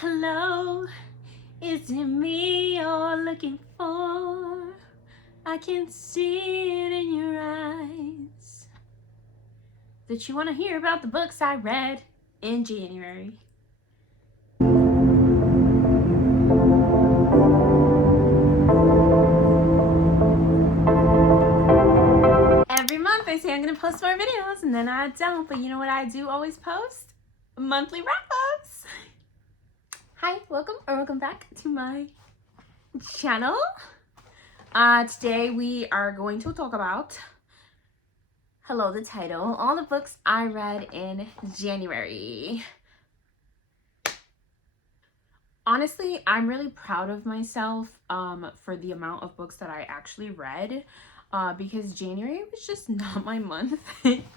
Hello, is it me you're looking for? I can see it in your eyes that you want to hear about the books I read in January. Every month I say I'm going to post more videos and then I don't, but you know what I do always post? Monthly wrap-ups. Hi, welcome back to my channel. Today we are going to talk about, hello, the title, all the books I read in January. Honestly, I'm really proud of myself for the amount of books that I actually read because January was just not my month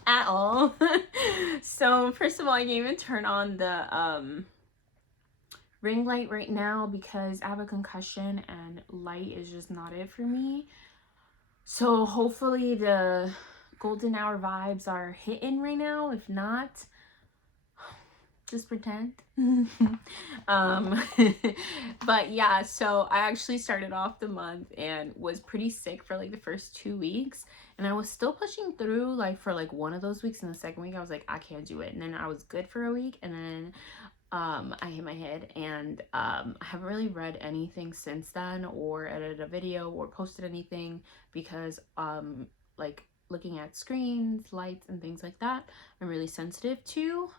at all. So first of all, I can't even turn on the ring light right now because I have a concussion and light is just not it for me. So hopefully the golden hour vibes are hitting right now. If not, just pretend. But yeah, so I actually started off the month and was pretty sick for like the first 2 weeks, and I was still pushing through like for like one of those weeks. And the second week I was like, I can't do it, and then I was good for a week, and then I hit my head, and I haven't really read anything since then or edited a video or posted anything because like looking at screens, lights, and things like that I'm really sensitive to.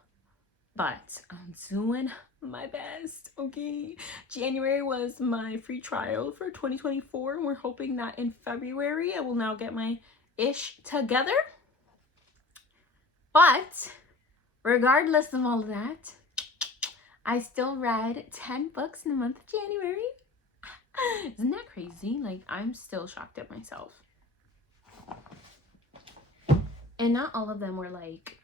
But I'm doing my best, okay? January was my free trial for 2024, and we're hoping that in February I will now get my ish together. But regardless of all of that, I still read 10 books in the month of January. Isn't that crazy? Like, I'm still shocked at myself. And not all of them were like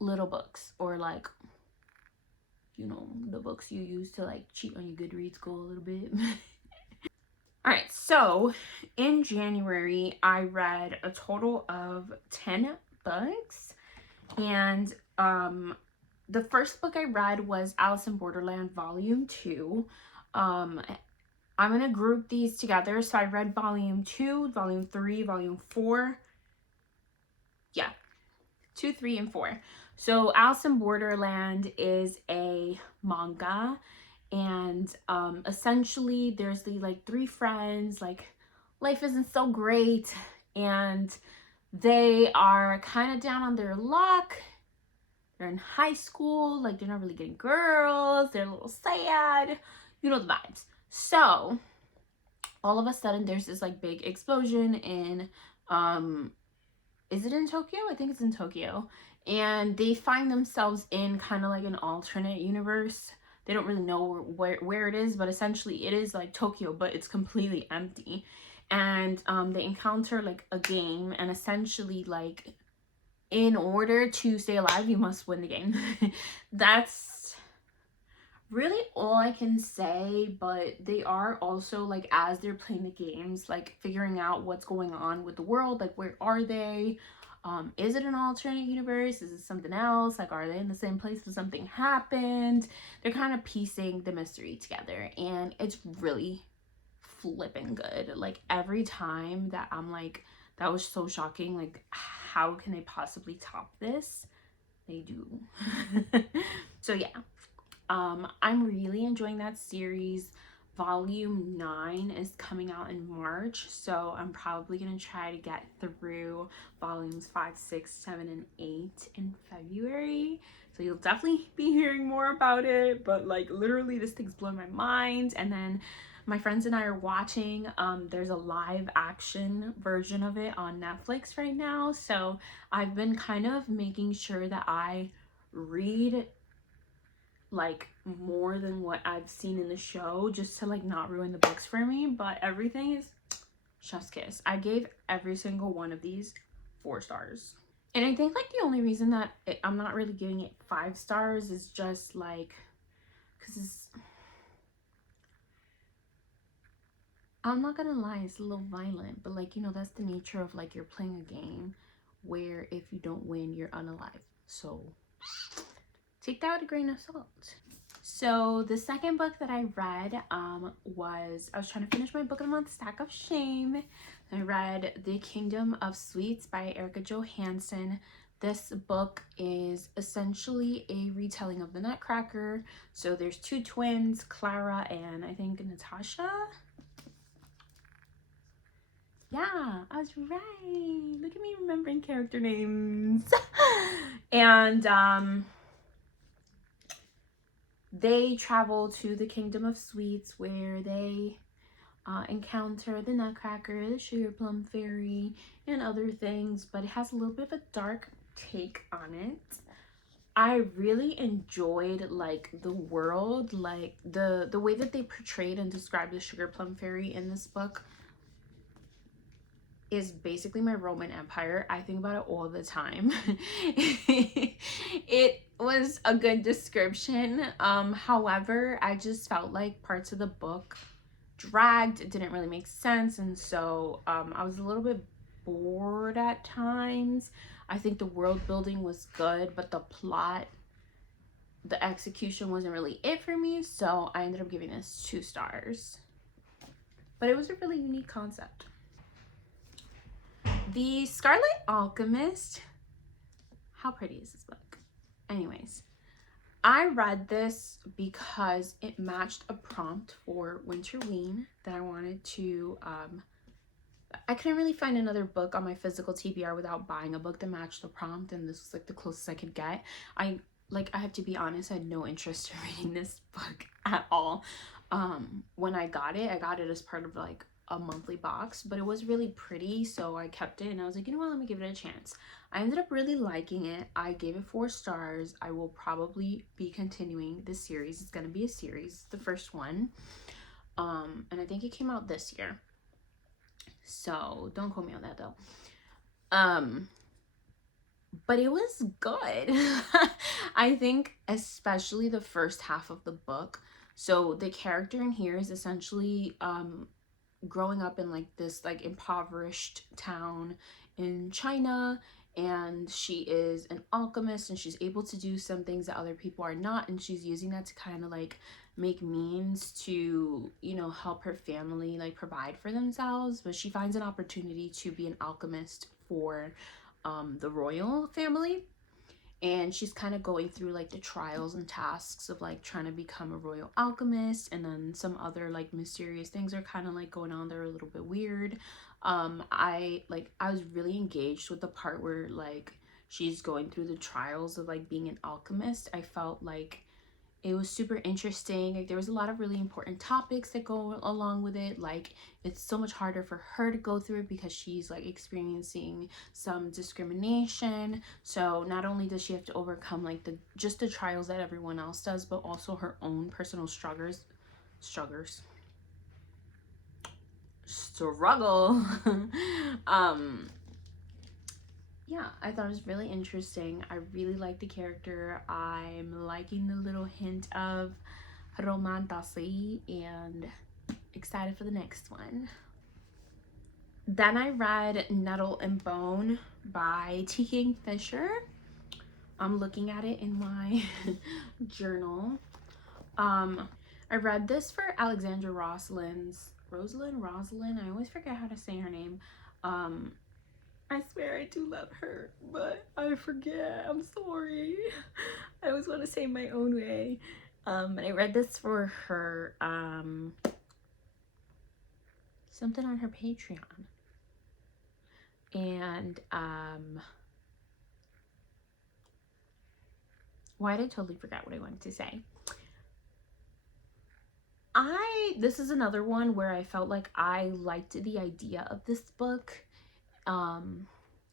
little books or like, you know, the books you use to like cheat on your Goodreads goal a little bit. All right, so in January I read a total of 10 books, and the first book I read was Alice in Borderland Volume 2. I'm gonna group these together. So I read Volume 2, Volume 3, Volume 4. Yeah, 2, 3, and 4. So Alice in Borderland is a manga, and essentially there's the like 3 friends, like life isn't so great, and they are kind of down on their luck. They're in high school, like they're not really getting girls, they're a little sad, you know the vibes. So all of a sudden there's this like big explosion in is it in Tokyo? I think it's in Tokyo. And they find themselves in kind of like an alternate universe. They don't really know where it is, but essentially it is like Tokyo, but it's completely empty. And they encounter like a game, and essentially like in order to stay alive, you must win the game. That's really all I can say, but they are also like, as they're playing the games, like figuring out what's going on with the world, like where are they, is it an alternate universe, is it something else, like are they in the same place but something happened. They're kind of piecing the mystery together, and it's really flipping good. Like every time that I'm like, that was so shocking, like how can they possibly top this, they do. So yeah, I'm really enjoying that series. Volume 9 is coming out in March, so I'm probably gonna try to get through volumes 5, 6, 7, and 8 in February. So you'll definitely be hearing more about it, but like literally this thing's blowing my mind. And then my friends and I are watching, there's a live action version of it on Netflix right now. So I've been kind of making sure that I read like more than what I've seen in the show, just to like not ruin the books for me. But everything is chef's kiss. I gave every single one of these 4 stars. And I think like the only reason that I'm not really giving it 5 stars is just like because I'm not gonna lie, it's a little violent, but like, you know, that's the nature of like, you're playing a game where if you don't win, you're unalive. So take that with a grain of salt. So the second book that I read was, I was trying to finish my book of the month stack of shame. I read The Kingdom of Sweets by Erica Johansson. This book is essentially a retelling of the Nutcracker. So there's two twins, Clara and I think Natasha. Yeah, I was right. Look at me remembering character names. And they travel to the Kingdom of Sweets where they encounter the Nutcracker, the Sugar Plum Fairy, and other things, but it has a little bit of a dark take on it. I really enjoyed like the world, like the way that they portrayed and described the Sugar Plum Fairy in this book is basically my Roman Empire. I think about it all the time. It was a good description. However, I just felt like parts of the book dragged. It didn't really make sense, and so I was a little bit bored at times. I think the world building was good, but the plot, the execution wasn't really it for me, so I ended up giving this 2 stars. But it was a really unique concept. The Scarlet Alchemist. How pretty is this book? Anyways, I read this because it matched a prompt for Winterween that I wanted to, I couldn't really find another book on my physical TBR without buying a book that matched the prompt, and this was like the closest I could get. I have to be honest, I had no interest in reading this book at all. When I got it as part of like a monthly box, but it was really pretty, so I kept it and I was like, you know what, let me give it a chance. I ended up really liking it. I gave it 4 stars. I will probably be continuing this series. It's gonna be a series, the first one, and I think it came out this year, so don't quote me on that though. But it was good. I think especially the first half of the book. So the character in here is essentially growing up in like this like impoverished town in China, and she is an alchemist and she's able to do some things that other people are not, and she's using that to kind of like make means to, you know, help her family like provide for themselves. But she finds an opportunity to be an alchemist for the royal family, and she's kind of going through like the trials and tasks of like trying to become a royal alchemist, and then some other like mysterious things are kind of like going on. They're a little bit weird. I was really engaged with the part where like she's going through the trials of like being an alchemist. I felt like it was super interesting. Like there was a lot of really important topics that go along with it. Like it's so much harder for her to go through it because she's like experiencing some discrimination. So not only does she have to overcome like the trials that everyone else does, but also her own personal struggle. Yeah, I thought it was really interesting. I really like the character. I'm liking the little hint of romantasy and excited for the next one. Then I read Nettle and Bone by T. Kingfisher. I'm looking at it in my journal. I read this for Alexandra Rosalind. I always forget how to say her name. I swear I do love her, but I forget. I'm sorry. I always want to say my own way. And I read this for her, something on her Patreon. And, why did I totally forget what I wanted to say? This is another one where I felt like I liked the idea of this book.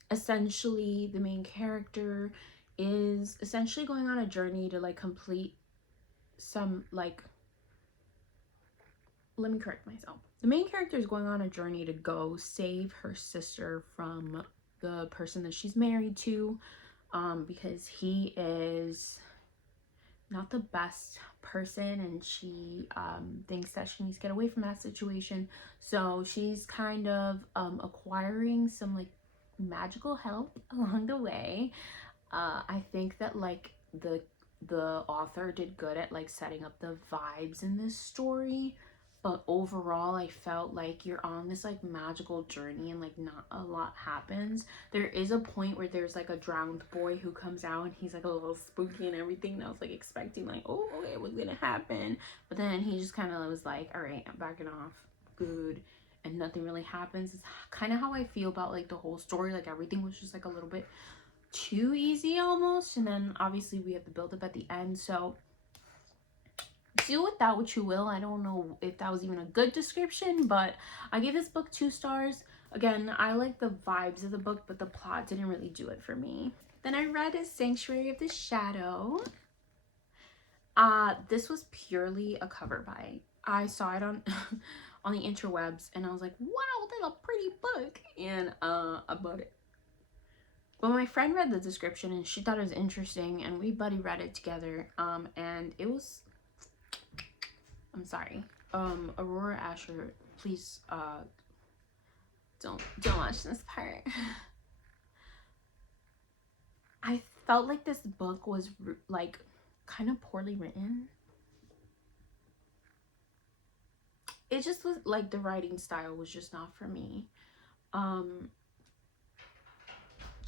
Essentially the main character is essentially going on a journey to like complete some like, let me correct myself. The main character is going on a journey to go save her sister from the person that she's married to, because he is not the best person, and she thinks that she needs to get away from that situation. So she's kind of acquiring some like magical help along the way. I think that like the the author did good at like setting up the vibes in this story, but overall I felt like you're on this like magical journey and like not a lot happens. There is a point where there's like a drowned boy who comes out and he's like a little spooky and everything, and I was like expecting like, oh okay, what's gonna happen, but then he just kind of was like, all right, I'm backing off, good, and nothing really happens. It's kind of how I feel about like the whole story. Like everything was just like a little bit too easy almost, and then obviously we have the build up at the end, so do with that what you will. I don't know if that was even a good description, but I gave this book 2 stars. Again, I like the vibes of the book, but the plot didn't really do it for me. Then I read Sanctuary of the Shadow. This was purely a cover buy. I saw it on on the interwebs and I was like, wow, that's a pretty book, and I bought it. Well, my friend read the description and she thought it was interesting, and we buddy read it together, and it was, I'm sorry, Aurora Asher, please don't watch this part. I felt like this book was like kind of poorly written. It just was like the writing style was just not for me.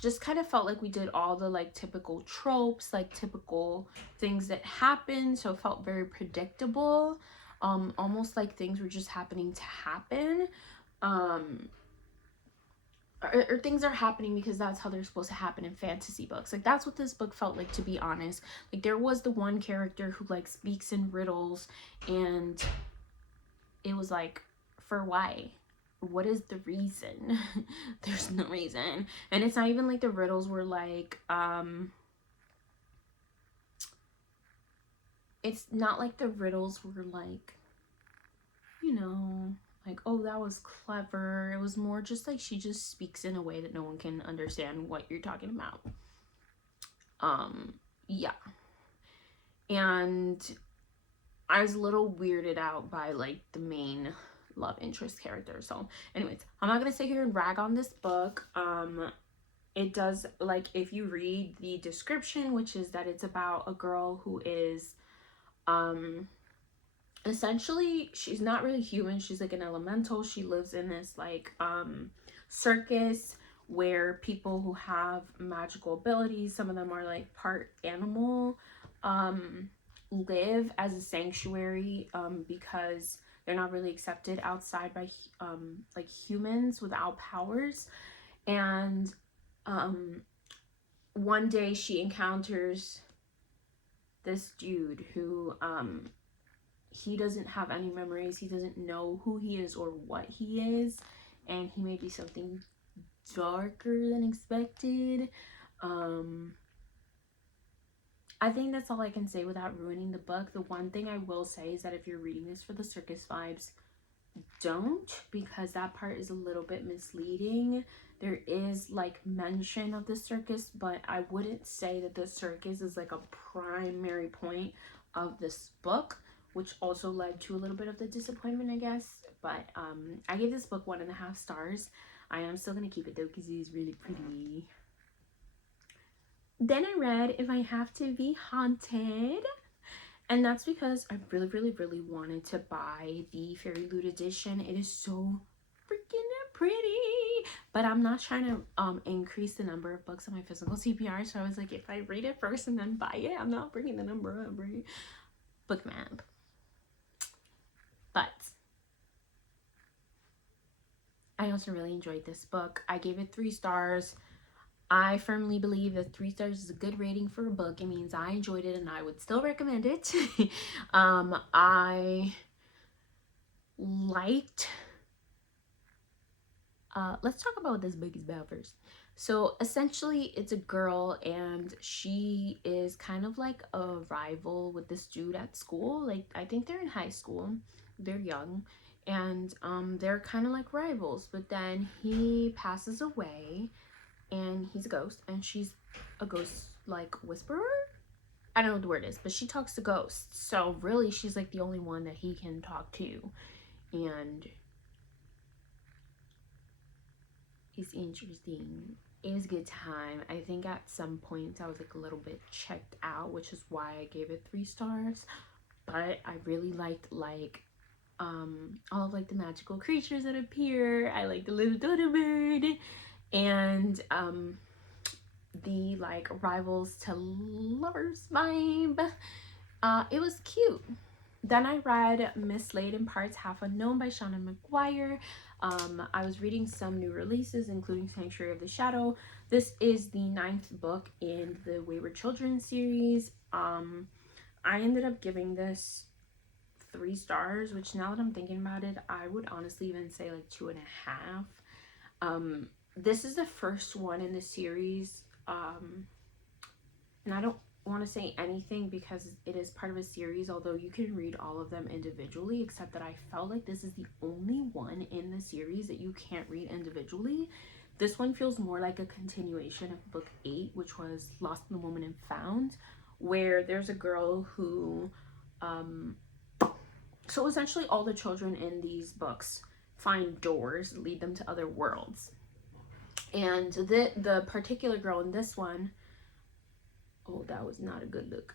Just kind of felt like we did all the like typical tropes, like typical things that happen, so it felt very predictable, almost like things were just happening to happen, or things are happening because that's how they're supposed to happen in fantasy books. Like that's what this book felt like, to be honest. Like there was the one character who like speaks in riddles, and it was like, for why? What is the reason? There's no reason. And it's not even like the riddles were like it's not like the riddles were like, you know, like, oh, that was clever. It was more just like she just speaks in a way that no one can understand what you're talking about. Yeah. And I was a little weirded out by like the main love interest character. So anyways, I'm not gonna sit here and rag on this book. It does, like, if you read the description, which is that it's about a girl who is essentially, she's not really human, she's like an elemental. She lives in this like circus where people who have magical abilities, some of them are like part animal, live as a sanctuary, because they're not really accepted outside by like humans without powers. And one day she encounters this dude who he doesn't have any memories, he doesn't know who he is or what he is, and he may be something darker than expected. I think that's all I can say without ruining the book. The one thing I will say is that if you're reading this for the circus vibes, don't, because that part is a little bit misleading. There is like mention of the circus, but I wouldn't say that the circus is like a primary point of this book, which also led to a little bit of the disappointment, I guess. But I gave this book 1.5 stars. I am still gonna keep it though because it is really pretty. Then I read If I Have to Be Haunted, and that's because I really wanted to buy the Fairy Loot edition. It is so freaking pretty, but I'm not trying to increase the number of books on my physical TBR, so I was like, if I read it first and then buy it, I'm not bringing the number up, right? Bookmap. But I also really enjoyed this book. I gave it 3 stars. I firmly believe that 3 stars is a good rating for a book. It means I enjoyed it and I would still recommend it. I liked, let's talk about what this book is about first. So essentially it's a girl and she is kind of like a rival with this dude at school. Like I think they're in high school, they're young, and they're kind of like rivals, but then he passes away and he's a ghost and she's a ghost like whisperer. I don't know what the word is, but she talks to ghosts, so really she's like the only one that he can talk to, and it's interesting. it was a good time. I think at some points I was like a little bit checked out, which is why I gave it 3 stars. But I really liked all of like the magical creatures that appear. I like the little dodo bird, and the like rivals to lovers vibe. It was cute. Then I read Mislaid in Parts Half Unknown by Seanan McGuire. I was reading some new releases, including Sanctuary of the Shadow. This is the 9th book in the Wayward Children series. I ended up giving this 3 stars, which now that I'm thinking about it, I would honestly even say like 2.5. This is the first one in the series, and I don't want to say anything because it is part of a series, although you can read all of them individually, except that I felt like this is the only one in the series that you can't read individually. This one feels more like a continuation of book 8, which was Lost in the Woman and Found, where there's a girl who so essentially all the children in these books find doors that lead them to other worlds, and the particular girl in this one, oh, that was not a good look.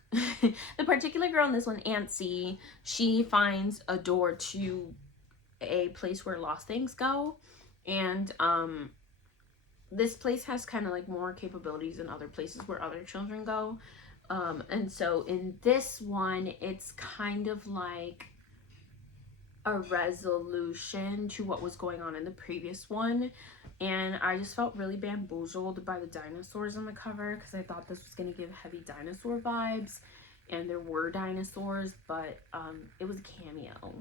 The particular girl in this one, Antsy, she finds a door to a place where lost things go, and this place has kind of like more capabilities than other places where other children go, and so in this one it's kind of like a resolution to what was going on in the previous one, and I just felt really bamboozled by the dinosaurs on the cover because I thought this was going to give heavy dinosaur vibes, and there were dinosaurs, but it was a cameo.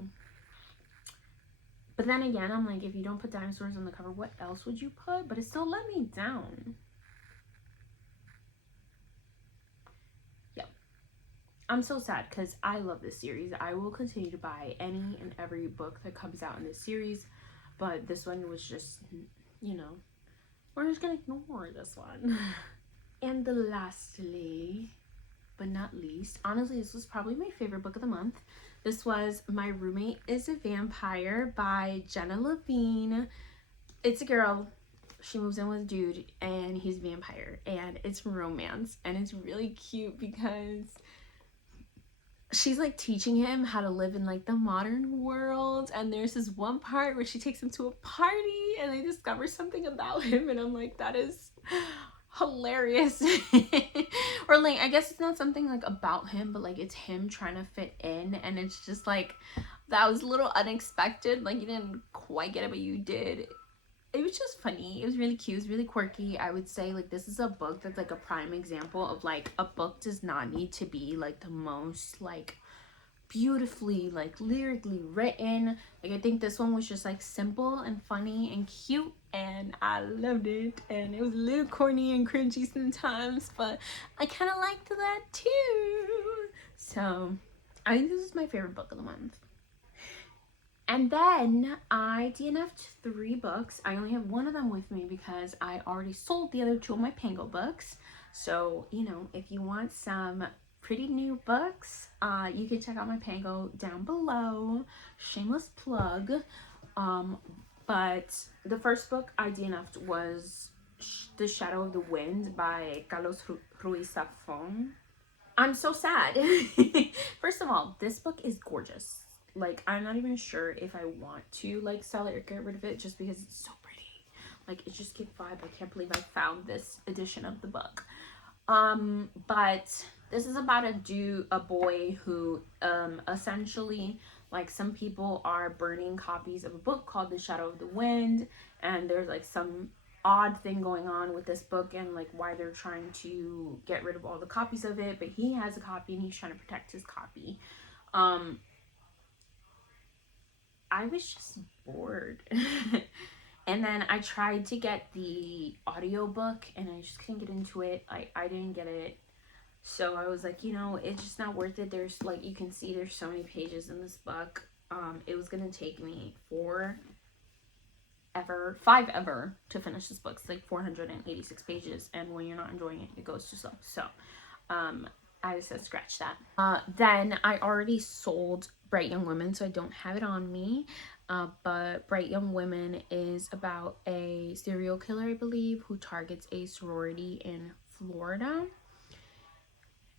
But then again, I'm like, if you don't put dinosaurs on the cover, what else would you put? But it still let me down. I'm so sad because I love this series. I will continue to buy any and every book that comes out in this series, but this one was just, you know, we're just gonna ignore this one. And lastly, but not least, honestly, this was probably my favorite book of the month. This was My Roommate is a Vampire by Jenna Levine. It's a girl. She moves in with a dude and he's a vampire, and it's romance, and it's really cute because she's like teaching him how to live in like the modern world, and there's this one part where she takes him to a party and they discover something about him, and I'm like, that is hilarious. Or like, I guess it's not something like about him, but like it's him trying to fit in, and it's just like, that was a little unexpected. Like, you didn't quite get it, but you did. It was just funny. It was really cute. It was really quirky. I would say like this is a book that's like a prime example of like a book does not need to be like the most like beautifully like lyrically written. Like, I think this one was just like simple and funny and cute, and I loved it. And it was a little corny and cringy sometimes, but I kind of liked that too. So I think this is my favorite book of the month. And then I DNF'd 3 books. I only have one of them with me because I already sold the other 2 of my Pango books. So, you know, if you want some pretty new books, you can check out my Pango down below. Shameless plug. But the first book I DNF'd was The Shadow of the Wind by Carlos Ruiz Zafón. I'm so sad. First of all, this book is gorgeous. Like, I'm not even sure if I want to like sell it or get rid of it just because it's so pretty. Like, it just gives vibe. I can't believe I found this edition of the book. But this is about a boy who essentially, like, some people are burning copies of a book called The Shadow of the Wind, and there's like some odd thing going on with this book and like why they're trying to get rid of all the copies of it, but he has a copy and he's trying to protect his copy. I was just bored. And then I tried to get the audiobook and I just couldn't get into it. I didn't get it. So I was like, you know, it's just not worth it. There's like, you can see there's so many pages in this book. It was gonna take me 5 ever to finish this book. It's like 486 pages, and when you're not enjoying it, it goes too slow. So I just said scratch that. Then I already sold Bright Young Women, so I don't have it on me. but Bright Young Women is about a serial killer, I believe, who targets a sorority in Florida.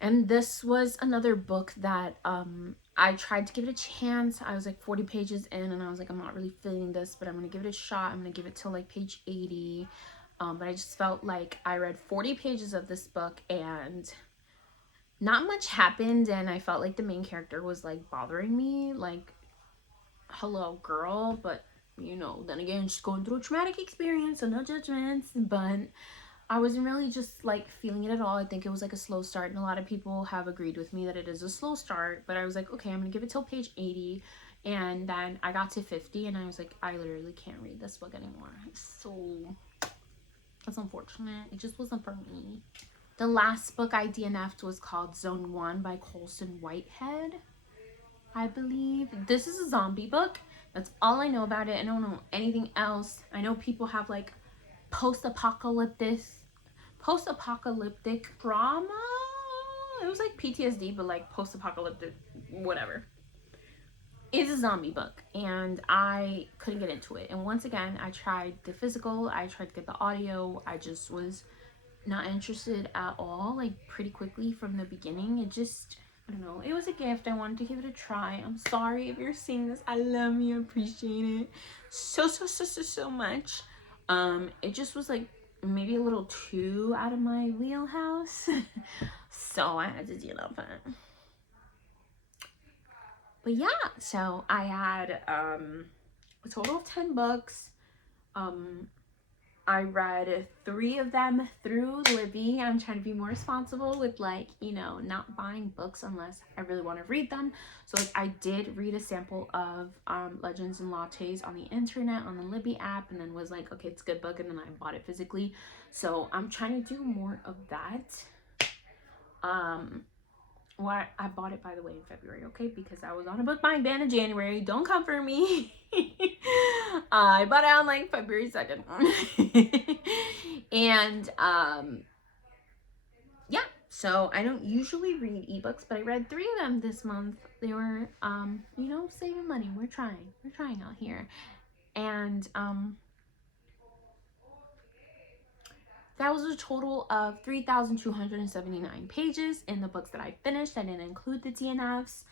And this was another book that I tried to give it a chance. I was like 40 pages in and I was like, I'm not really feeling this, but I'm gonna give it a shot. I'm gonna give it till like page 80. But I just felt like I read 40 pages of this book and not much happened, and I felt like the main character was like bothering me. Like, hello girl, but you know, then again, she's going through a traumatic experience, so no judgments. But I wasn't really just like feeling it at all. I think it was like a slow start, and a lot of people have agreed with me that it is a slow start. But I was like, okay, I'm gonna give it till page 80. And then I got to 50 and I was like, I literally can't read this book anymore. So that's unfortunate. It just wasn't for me. The last book I DNF'd was called Zone 1 by Colson Whitehead, I believe. This is a zombie book. That's all I know about it. I don't know anything else. I know people have like post-apocalyptic drama. It was like PTSD, but like post-apocalyptic whatever. It's a zombie book and I couldn't get into it. And once again, I tried the physical, I tried to get the audio. I just was not interested at all, like pretty quickly from the beginning. It just, I don't know, it was a gift. I wanted to give it a try. I'm sorry if you're seeing this. I love you, appreciate it so much. It just was like maybe a little too out of my wheelhouse. So I had to deal with it. But yeah, so I had a total of 10 books. I read 3 of them through Libby. I'm trying to be more responsible with, like, you know, not buying books unless I really want to read them. So like, I did read a sample of Legends and Lattes on the internet on the Libby app, and then was like, okay, it's a good book, and then I bought it physically. So I'm trying to do more of that. Well, I bought it, by the way, in February, okay? Because I was on a book buying ban in January. Don't come for me. I bought it on, like, February 2nd. And, yeah. So, I don't usually read ebooks, but I read 3 of them this month. They were, you know, saving money. We're trying. We're trying out here. And, that was a total of 3,279 pages in the books that I finished. I didn't include the DNFs.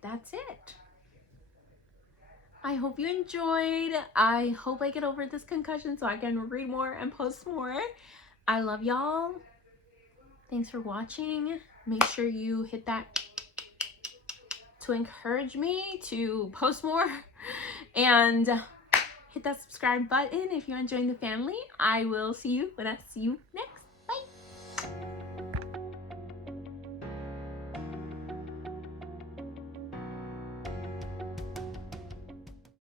That's it. I hope you enjoyed. I hope I get over this concussion so I can read more and post more. I love y'all. Thanks for watching. Make sure you hit that to encourage me to post more, and hit that subscribe button if you're enjoying the family. I will see you when I see you next.